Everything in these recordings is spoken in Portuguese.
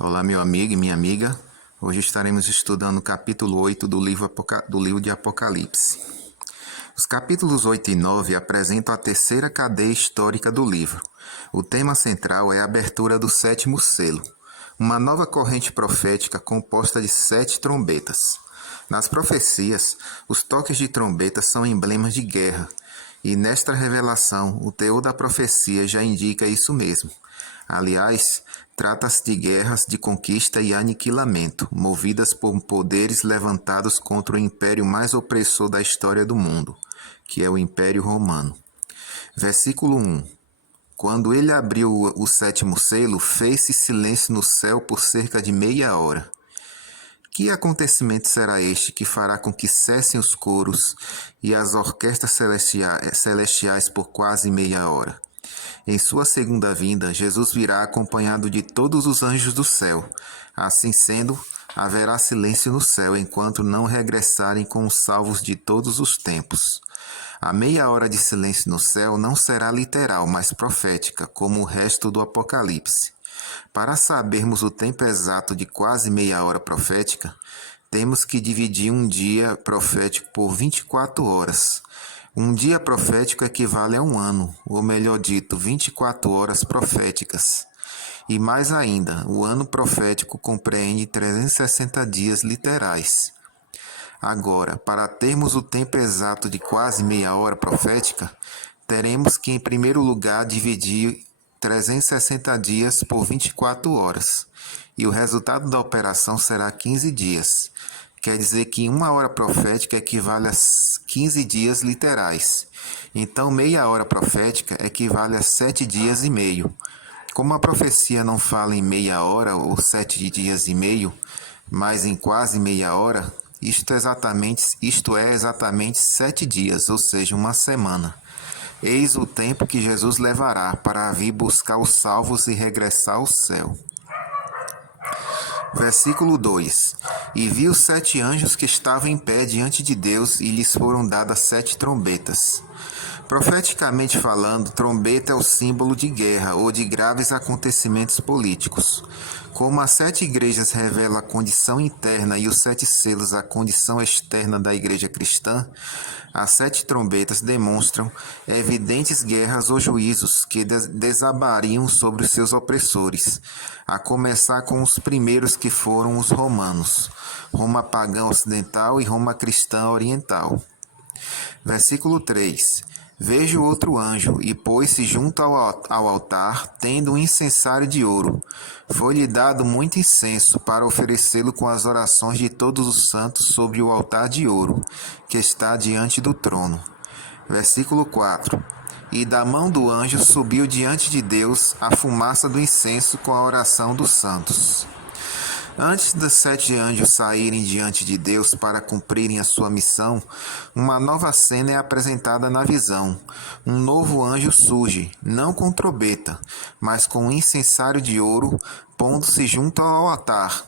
Olá, meu amigo e minha amiga. Hoje estaremos estudando o capítulo 8 do livro de Apocalipse. Os capítulos 8 e 9 apresentam a terceira cadeia histórica do livro. O tema central é a abertura do sétimo selo, uma nova corrente profética composta de 7 trombetas. Nas profecias, os toques de trombetas são emblemas de guerra, e nesta revelação, o teor da profecia já indica isso mesmo. Aliás, trata-se de guerras de conquista e aniquilamento, movidas por poderes levantados contra o império mais opressor da história do mundo, que é o Império Romano. Versículo 1. Quando ele abriu o sétimo selo, fez-se silêncio no céu por cerca de meia hora. Que acontecimento será este que fará com que cessem os coros e as orquestras celestiais por quase meia hora? Em sua segunda vinda, Jesus virá acompanhado de todos os anjos do céu. Assim sendo, haverá silêncio no céu enquanto não regressarem com os salvos de todos os tempos. A meia hora de silêncio no céu não será literal, mas profética, como o resto do Apocalipse. Para sabermos o tempo exato de quase meia hora profética, temos que dividir um dia profético por 24 horas. Um dia profético equivale a um ano, ou melhor dito, 24 horas proféticas. E mais ainda, o ano profético compreende 360 dias literais. Agora, para termos o tempo exato de quase meia hora profética, teremos que, em primeiro lugar, dividir 360 dias por 24 horas, e o resultado da operação será 15 dias. Quer dizer que uma hora profética equivale a 15 dias literais. Então, meia hora profética equivale a 7 dias e meio. Como a profecia não fala em meia hora ou 7 dias e meio, mas em quase meia hora, isto é exatamente 7 dias, ou seja, uma semana. Eis o tempo que Jesus levará para vir buscar os salvos e regressar ao céu. Versículo 2. E vi os 7 anjos que estavam em pé diante de Deus, e lhes foram dadas 7 trombetas. Profeticamente falando, trombeta é o símbolo de guerra ou de graves acontecimentos políticos. Como as 7 igrejas revelam a condição interna e os 7 selos a condição externa da igreja cristã, as 7 trombetas demonstram evidentes guerras ou juízos que desabariam sobre os seus opressores, a começar com os primeiros que foram os romanos, Roma pagã ocidental e Roma cristã oriental. Versículo 3. Vejo outro anjo, e pôs-se junto ao altar, tendo um incensário de ouro. Foi-lhe dado muito incenso, para oferecê-lo com as orações de todos os santos sobre o altar de ouro, que está diante do trono. Versículo 4. E da mão do anjo subiu diante de Deus a fumaça do incenso com a oração dos santos. Antes dos 7 anjos saírem diante de Deus para cumprirem a sua missão, uma nova cena é apresentada na visão. Um novo anjo surge, não com trombeta, mas com um incensário de ouro, pondo-se junto ao altar.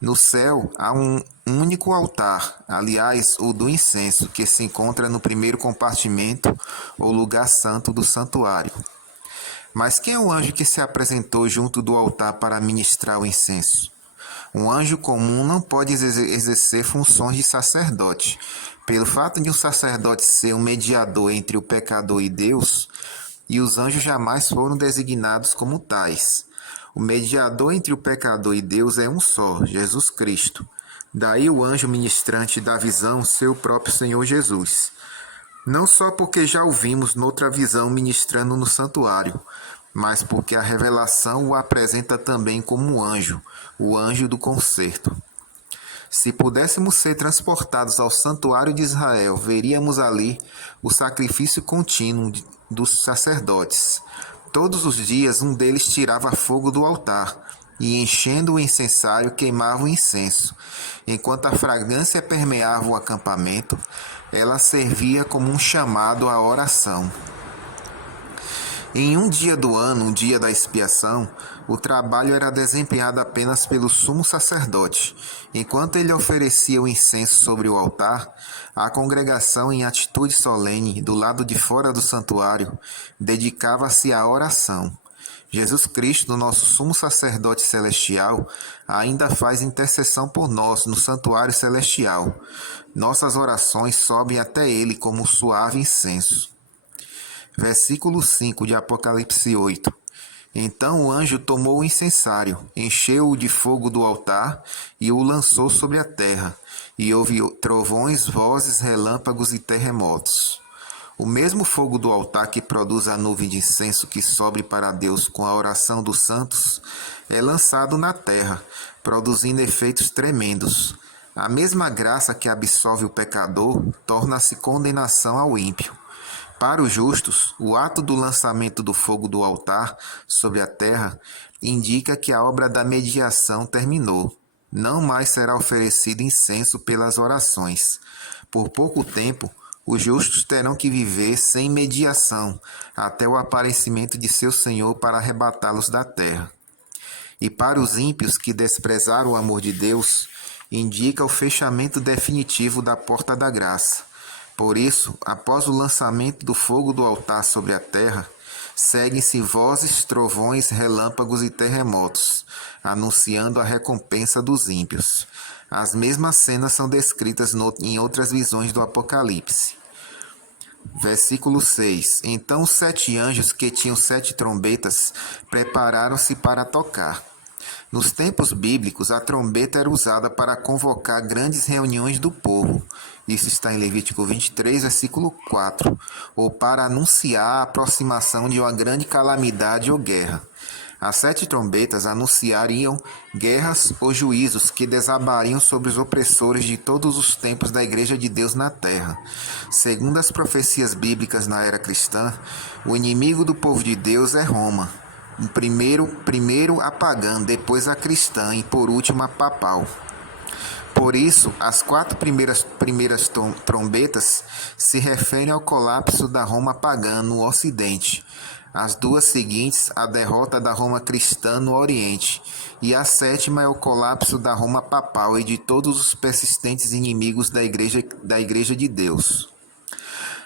No céu há um único altar, aliás, o do incenso, que se encontra no primeiro compartimento, ou lugar santo do santuário. Mas quem é o anjo que se apresentou junto do altar para ministrar o incenso? Um anjo comum não pode exercer funções de sacerdote. Pelo fato de um sacerdote ser um mediador entre o pecador e Deus, e os anjos jamais foram designados como tais. O mediador entre o pecador e Deus é um só, Jesus Cristo. Daí o anjo ministrante da visão ser o próprio Senhor Jesus. Não só porque já o vimos noutra visão ministrando no santuário, mas porque a revelação o apresenta também como um anjo, o anjo do concerto. Se pudéssemos ser transportados ao santuário de Israel, veríamos ali o sacrifício contínuo dos sacerdotes. Todos os dias um deles tirava fogo do altar e, enchendo o incensário, queimava o incenso. Enquanto a fragrância permeava o acampamento, ela servia como um chamado à oração. Em um dia do ano, o dia da expiação, o trabalho era desempenhado apenas pelo sumo sacerdote. Enquanto ele oferecia o incenso sobre o altar, a congregação, em atitude solene, do lado de fora do santuário, dedicava-se à oração. Jesus Cristo, nosso sumo sacerdote celestial, ainda faz intercessão por nós no santuário celestial. Nossas orações sobem até ele como um suave incenso. Versículo 5 de Apocalipse 8. Então o anjo tomou o incensário, encheu-o de fogo do altar e o lançou sobre a terra, e houve trovões, vozes, relâmpagos e terremotos. O mesmo fogo do altar que produz a nuvem de incenso que sobe para Deus com a oração dos santos é lançado na terra, produzindo efeitos tremendos. A mesma graça que absolve o pecador torna-se condenação ao ímpio. Para os justos, o ato do lançamento do fogo do altar sobre a terra indica que a obra da mediação terminou. Não mais será oferecido incenso pelas orações. Por pouco tempo, os justos terão que viver sem mediação, até o aparecimento de seu Senhor para arrebatá-los da terra. E para os ímpios que desprezaram o amor de Deus, indica o fechamento definitivo da porta da graça. Por isso, após o lançamento do fogo do altar sobre a terra, seguem-se vozes, trovões, relâmpagos e terremotos, anunciando a recompensa dos ímpios. As mesmas cenas são descritas em outras visões do Apocalipse. Versículo 6. Então os 7 anjos que tinham 7 trombetas prepararam-se para tocar. Nos tempos bíblicos, a trombeta era usada para convocar grandes reuniões do povo. Isso está em Levítico 23, versículo 4. Ou para anunciar a aproximação de uma grande calamidade ou guerra. As 7 trombetas anunciariam guerras ou juízos que desabariam sobre os opressores de todos os tempos da Igreja de Deus na terra. Segundo as profecias bíblicas na era cristã, o inimigo do povo de Deus é Roma. Primeiro a pagã, depois a cristã e por último a papal. Por isso, as 4 primeiras trombetas se referem ao colapso da Roma pagã no Ocidente, as 2 seguintes a derrota da Roma cristã no Oriente, e a 7ª é o colapso da Roma papal e de todos os persistentes inimigos da Igreja de Deus.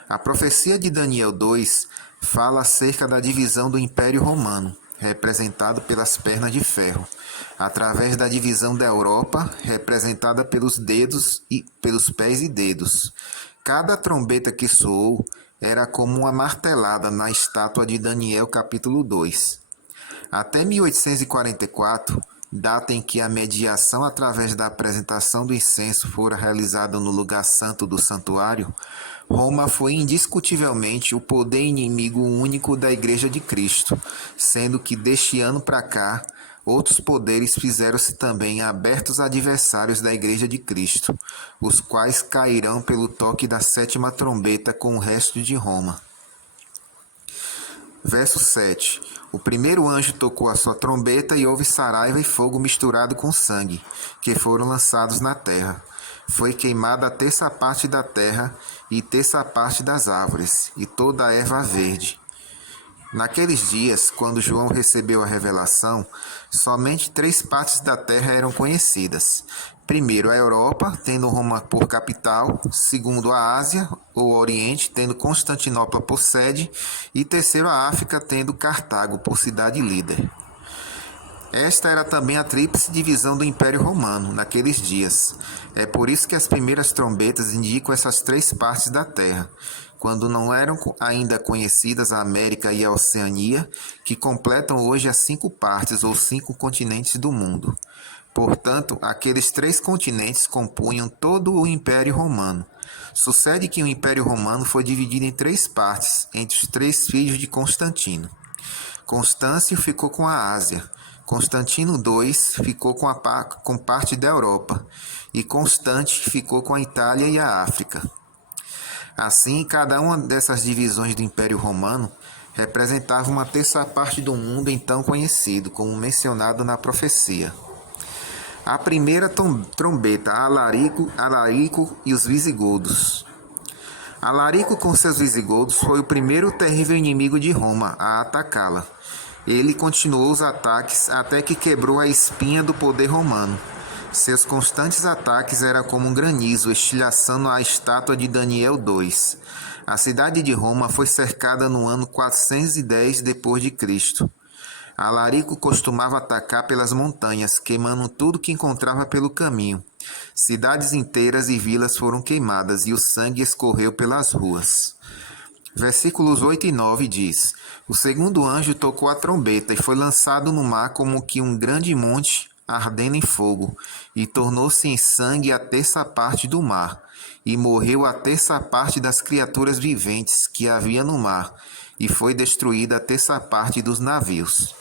A profecia de Daniel 2 fala acerca da divisão do Império Romano, representado pelas pernas de ferro, através da divisão da Europa, representada pelos pés e dedos. Cada trombeta que soou era como uma martelada na estátua de Daniel capítulo 2. Até 1844, data em que a mediação através da apresentação do incenso fora realizada no lugar santo do santuário, Roma foi indiscutivelmente o poder inimigo único da Igreja de Cristo, sendo que deste ano para cá, outros poderes fizeram-se também abertos adversários da Igreja de Cristo, os quais cairão pelo toque da 7ª trombeta com o resto de Roma. Verso 7. O primeiro anjo tocou a sua trombeta e houve saraiva e fogo misturado com sangue, que foram lançados na terra. Foi queimada a 1/3 parte da terra e 1/3 parte das árvores, e toda a erva verde. Naqueles dias, quando João recebeu a revelação, somente 3 partes da terra eram conhecidas. Primeiro, a Europa, tendo Roma por capital. Segundo, a Ásia, ou Oriente, tendo Constantinopla por sede. E terceiro, a África, tendo Cartago por cidade líder. Esta era também a tríplice divisão do Império Romano, naqueles dias. É por isso que as primeiras trombetas indicam essas 3 partes da terra, quando não eram ainda conhecidas a América e a Oceania, que completam hoje as 5 partes ou 5 continentes do mundo. Portanto, aqueles 3 continentes compunham todo o Império Romano. Sucede que o Império Romano foi dividido em 3 partes, entre os 3 filhos de Constantino. Constâncio ficou com a Ásia, Constantino II ficou com parte da Europa, e Constante ficou com a Itália e a África. Assim, cada uma dessas divisões do Império Romano representava uma 1/3 parte do mundo então conhecido, como mencionado na profecia. A primeira trombeta, Alarico e os visigodos. Alarico com seus visigodos foi o primeiro terrível inimigo de Roma a atacá-la. Ele continuou os ataques até que quebrou a espinha do poder romano. Seus constantes ataques eram como um granizo estilhaçando a estátua de Daniel 2. A cidade de Roma foi cercada no ano 410 d.C. Alarico costumava atacar pelas montanhas, queimando tudo que encontrava pelo caminho. Cidades inteiras e vilas foram queimadas e o sangue escorreu pelas ruas. Versículos 8 e 9 diz: O segundo anjo tocou a trombeta e foi lançado no mar como que um grande monte ardendo em fogo, e tornou-se em sangue a terça parte do mar, e morreu a terça parte das criaturas viventes que havia no mar, e foi destruída a terça parte dos navios.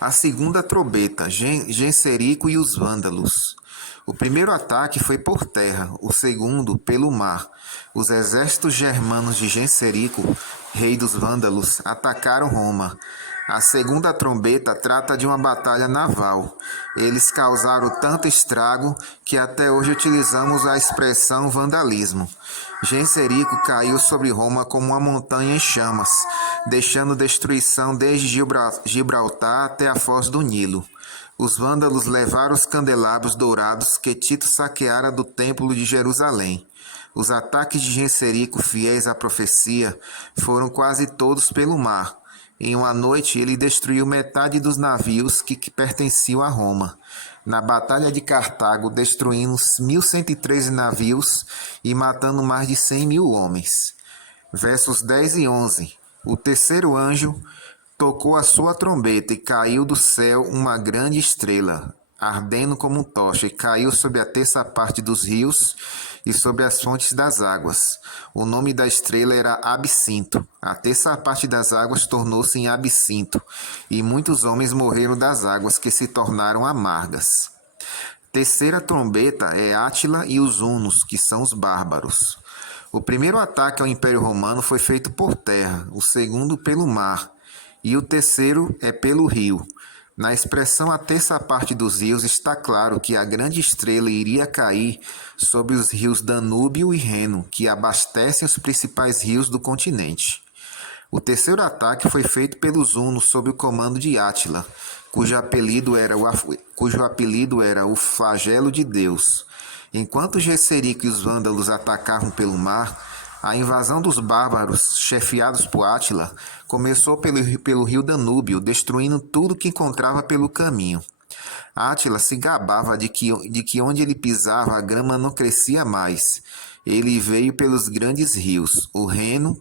A segunda trombeta, Genserico e os vândalos. O primeiro ataque foi por terra, o segundo pelo mar. Os exércitos germanos de Genserico, rei dos vândalos, atacaram Roma. A segunda trombeta trata de uma batalha naval. Eles causaram tanto estrago que até hoje utilizamos a expressão vandalismo. Genserico caiu sobre Roma como uma montanha em chamas, deixando destruição desde Gibraltar até a foz do Nilo. Os vândalos levaram os candelabros dourados que Tito saqueara do templo de Jerusalém. Os ataques de Genserico, fiéis à profecia, foram quase todos pelo mar. Em uma noite, ele destruiu metade dos navios que pertenciam a Roma. Na Batalha de Cartago, destruindo 1.113 navios e matando mais de 100.000 homens. Versos 10 e 11. O terceiro anjo tocou a sua trombeta e caiu do céu uma grande estrela, ardendo como tocha, e caiu sobre a terça parte dos rios e sobre as fontes das águas. O nome da estrela era Absinto. A terça parte das águas tornou-se em Absinto, e muitos homens morreram das águas que se tornaram amargas. Terceira trombeta é Átila e os hunos, que são os bárbaros. O primeiro ataque ao Império Romano foi feito por terra, o segundo pelo mar, e o terceiro é pelo rio. Na expressão a terça parte dos rios está claro que a grande estrela iria cair sobre os rios Danúbio e Reno, que abastecem os principais rios do continente. O terceiro ataque foi feito pelos hunos sob o comando de Átila, cujo apelido era o Flagelo de Deus. Enquanto Genserico e os vândalos atacavam pelo mar, a invasão dos bárbaros, chefiados por Átila, começou pelo rio Danúbio, destruindo tudo que encontrava pelo caminho. Átila se gabava de que onde ele pisava a grama não crescia mais. Ele veio pelos grandes rios, o Reno,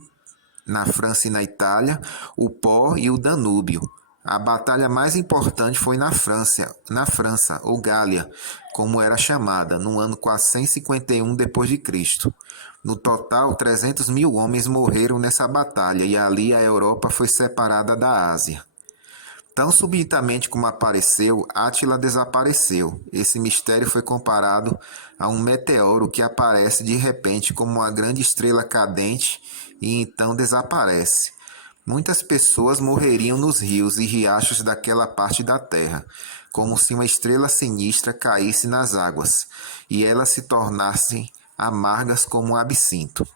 na França e na Itália, o Pó e o Danúbio. A batalha mais importante foi na França, ou Gália, como era chamada, no ano 451 d.C. No total, 300.000 homens morreram nessa batalha e ali a Europa foi separada da Ásia. Tão subitamente como apareceu, Átila desapareceu. Esse mistério foi comparado a um meteoro que aparece de repente como uma grande estrela cadente e então desaparece. Muitas pessoas morreriam nos rios e riachos daquela parte da terra, como se uma estrela sinistra caísse nas águas, e elas se tornassem amargas como o absinto.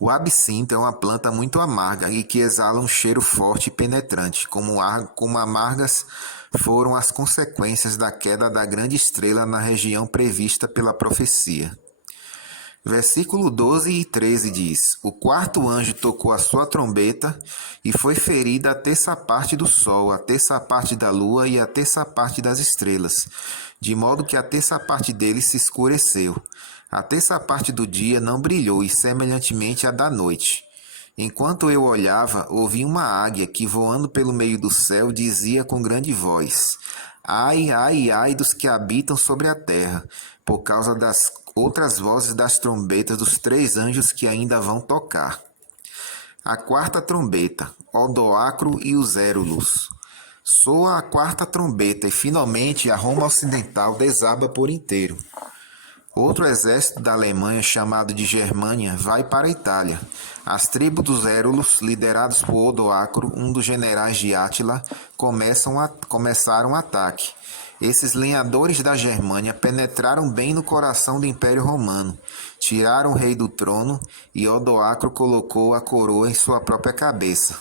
O absinto é uma planta muito amarga e que exala um cheiro forte e penetrante, como amargas foram as consequências da queda da grande estrela na região prevista pela profecia. Versículo 12 e 13 diz: O quarto anjo tocou a sua trombeta e foi ferida a terça parte do sol, a terça parte da lua e a terça parte das estrelas, de modo que a terça parte deles se escureceu. A terça parte do dia não brilhou, e semelhantemente a da noite. Enquanto eu olhava, ouvi uma águia que, voando pelo meio do céu, dizia com grande voz: Ai, ai, ai dos que habitam sobre a terra, por causa das outras vozes das trombetas dos 3 anjos que ainda vão tocar. A quarta trombeta, Odoacro e os Érulos. Soa a quarta trombeta e finalmente a Roma Ocidental desaba por inteiro. Outro exército da Alemanha, chamado de Germânia, vai para a Itália. As tribos dos Érulos, liderados por Odoacro, um dos generais de Átila, começaram o ataque. Esses lenhadores da Germânia penetraram bem no coração do Império Romano, tiraram o rei do trono e Odoacro colocou a coroa em sua própria cabeça.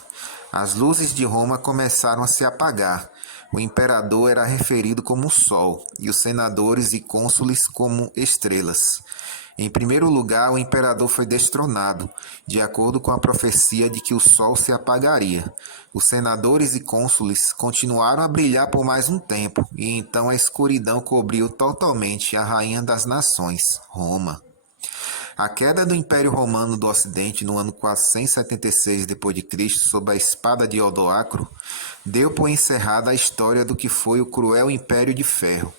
As luzes de Roma começaram a se apagar. O imperador era referido como o sol e os senadores e cônsules como estrelas. Em primeiro lugar, o imperador foi destronado, de acordo com a profecia de que o sol se apagaria. Os senadores e cônsules continuaram a brilhar por mais um tempo, e então a escuridão cobriu totalmente a rainha das nações, Roma. A queda do Império Romano do Ocidente no ano 476 d.C., sob a espada de Odoacro, deu por encerrada a história do que foi o cruel Império de Ferro.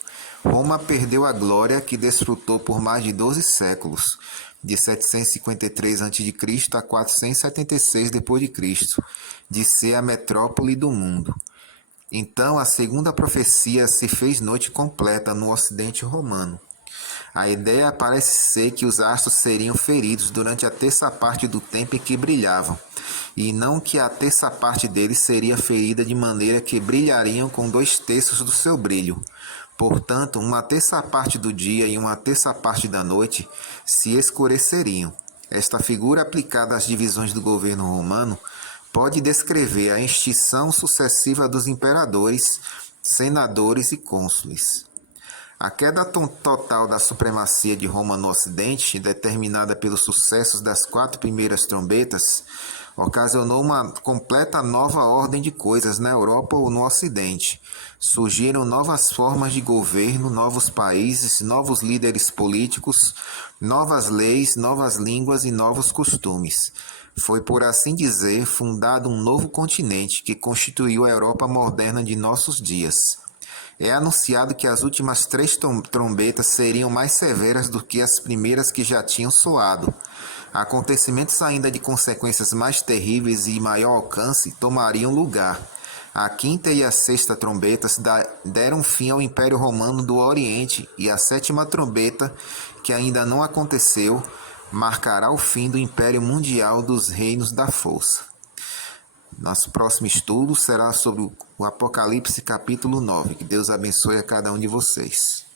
Roma perdeu a glória que desfrutou por mais de 12 séculos, de 753 a.C. a 476 d.C., de ser a metrópole do mundo. Então a segunda profecia se fez noite completa no Ocidente romano. A ideia parece ser que os astros seriam feridos durante a terça parte do tempo em que brilhavam, e não que a terça parte deles seria ferida de maneira que brilhariam com 2/3 do seu brilho. Portanto, uma terça parte do dia e uma terça parte da noite se escureceriam. Esta figura aplicada às divisões do governo romano pode descrever a extinção sucessiva dos imperadores, senadores e cônsules. A queda total da supremacia de Roma no Ocidente, determinada pelos sucessos das 4 primeiras trombetas, ocasionou uma completa nova ordem de coisas na Europa ou no Ocidente. Surgiram novas formas de governo, novos países, novos líderes políticos, novas leis, novas línguas e novos costumes. Foi, por assim dizer, fundado um novo continente que constituiu a Europa moderna de nossos dias. É anunciado que as últimas 3 trombetas seriam mais severas do que as primeiras que já tinham soado. Acontecimentos ainda de consequências mais terríveis e maior alcance tomariam lugar. A 5ª e a 6ª trombetas deram fim ao Império Romano do Oriente, e a 7ª trombeta, que ainda não aconteceu, marcará o fim do Império Mundial dos Reinos da Força. Nosso próximo estudo será sobre o Apocalipse capítulo 9. Que Deus abençoe a cada um de vocês.